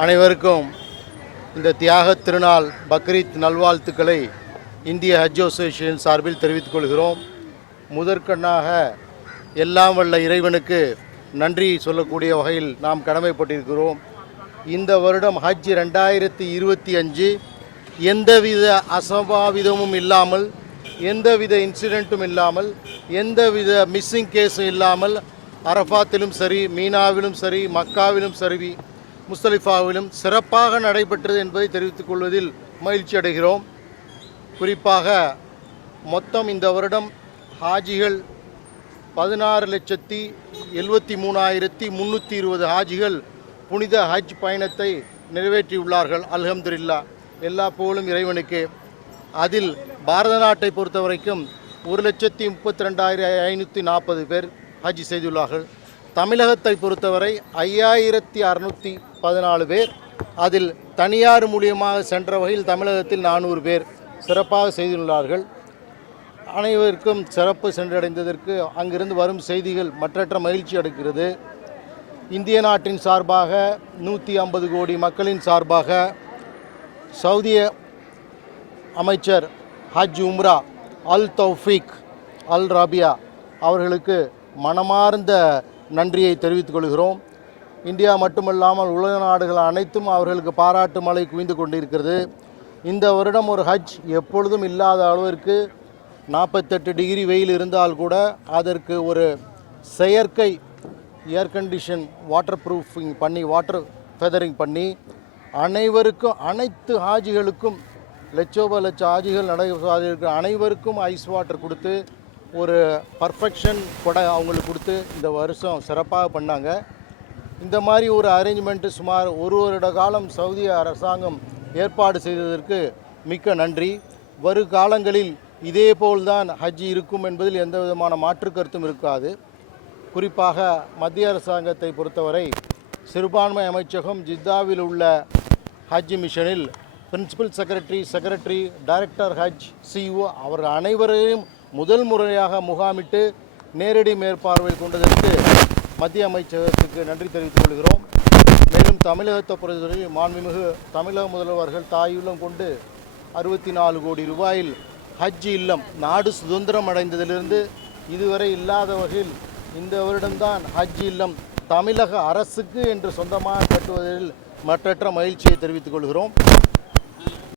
அனைவருக்கும் இந்த தியாக திருநாள் பக்ரீத் நல்வாழ்த்துக்களை இந்திய ஹஜ் அசோசியேஷன் சார்பில் தெரிவித்துக் கொள்கிறோம். முதற்கண்ணாக எல்லாம் வல்ல இறைவனுக்கு நன்றி சொல்லக்கூடிய வகையில் நாம் கடமைப்பட்டிருக்கிறோம். இந்த வருடம் ஹஜ் 2025 எந்தவித அசம்பாவிதமும் இல்லாமல், எந்தவித இன்சிடெண்ட்டும் இல்லாமல், எந்தவித மிஸ்ஸிங் கேஸும் இல்லாமல் அரஃபாத்திலும் சரி, மீனாவிலும் சரி, மக்காவிலும் சரி, முஸ்தலிஃபாவிலும் சிறப்பாக நடைபெற்றது என்பதை தெரிவித்துக் கொள்வதில் மகிழ்ச்சி அடைகிறோம். குறிப்பாக மொத்தம் இந்த வருடம் ஹாஜிகள் 16,73,320 ஹாஜிகள் புனித ஹஜ் பயணத்தை நிறைவேற்றியுள்ளார்கள். அல்ஹம்துலில்லாஹ், எல்லா புகழும் இறைவனுக்கு. அதில் பாரத நாட்டை பொறுத்த வரைக்கும் 1,32,540 பேர் ஹஜ் செய்துள்ளார்கள். தமிழகத்தை பொறுத்தவரை 5,614 பேர், அதில் தனியார் மூலியமாக சென்ற வகையில் தமிழகத்தில் 400 பேர் சிறப்பாக செய்துள்ளார்கள். அனைவருக்கும் சிறப்பு சென்றடைந்ததற்கு அங்கிருந்து வரும் செய்திகள் மற்றற்ற மகிழ்ச்சி அளிக்கிறது. இந்திய நாட்டின் சார்பாக 150 கோடி மக்களின் சார்பாக சவுதிய அமைச்சர் ஹஜ் உம்ரா அல் தௌஃபீக் அல் ராபியா அவர்களுக்கு மனமார்ந்த நன்றியை தெரிவித்துக் கொள்கிறோம். இந்தியா மட்டுமல்லாமல் உலக நாடுகள் அனைத்தும் அவர்களுக்கு பாராட்டு மழை குவிந்து கொண்டிருக்கிறது. இந்த வருடம் ஒரு ஹஜ் எப்பொழுதும் இல்லாத அளவிற்கு 48 டிகிரி வெயில் இருந்தால் கூட அதற்கு ஒரு செயற்கை ஏர் கண்டிஷன் வாட்டர் ப்ரூஃபிங் பண்ணி, வாட்டர் ஃபெதரிங் பண்ணி அனைவருக்கும், அனைத்து ஹாஜிகளுக்கும், லட்ச ஹாஜிகள் நடைபெறுவதற்கு அனைவருக்கும் ஐஸ் வாட்டர் கொடுத்து ஒரு பர்ஃபெக்ஷன் கொடை அவங்களுக்கு கொடுத்து இந்த வருஷம் சிறப்பாக பண்ணாங்க. இந்த மாதிரி ஒரு அரேஞ்ச்மெண்ட்டு சுமார் ஒரு வருட காலம் சவுதி அரசாங்கம் ஏற்பாடு செய்ததற்கு மிக்க நன்றி. வரும் காலங்களில் இதேபோல்தான் ஹஜ் இருக்கும் என்பதில் எந்த விதமான மாற்று கருத்தும் இருக்காது. குறிப்பாக மத்திய அரசாங்கத்தை பொறுத்தவரை சிறுபான்மை அமைச்சகம் ஜித்தாவில் உள்ள ஹஜ் மிஷனில் பிரின்சிபல் செக்ரட்டரி, டைரக்டர் ஹஜ், சிஇஓ அவர்கள் அனைவரையும் முதல் முறையாக முகாமிட்டு நேரடி மேற்பார்வை கொண்டதற்கு மத்திய அமைச்சகத்துக்கு நன்றி தெரிவித்துக் கொள்கிறோம். மேலும் தமிழகத்தை பொறுத்தவரை மாண்புமிகு தமிழக முதல்வர்கள் தாயுள்ளம் கொண்டு 64 கோடி ரூபாயில் ஹஜ் இல்லம், நாடு சுதந்திரம் அடைந்ததிலிருந்து இதுவரை இல்லாத வகையில் இந்த வருடம்தான் ஹஜ் இல்லம் தமிழக அரசுக்கு என்று சொந்தமாக கட்டுவதில் மற்றற்ற மகிழ்ச்சியை தெரிவித்துக் கொள்கிறோம்.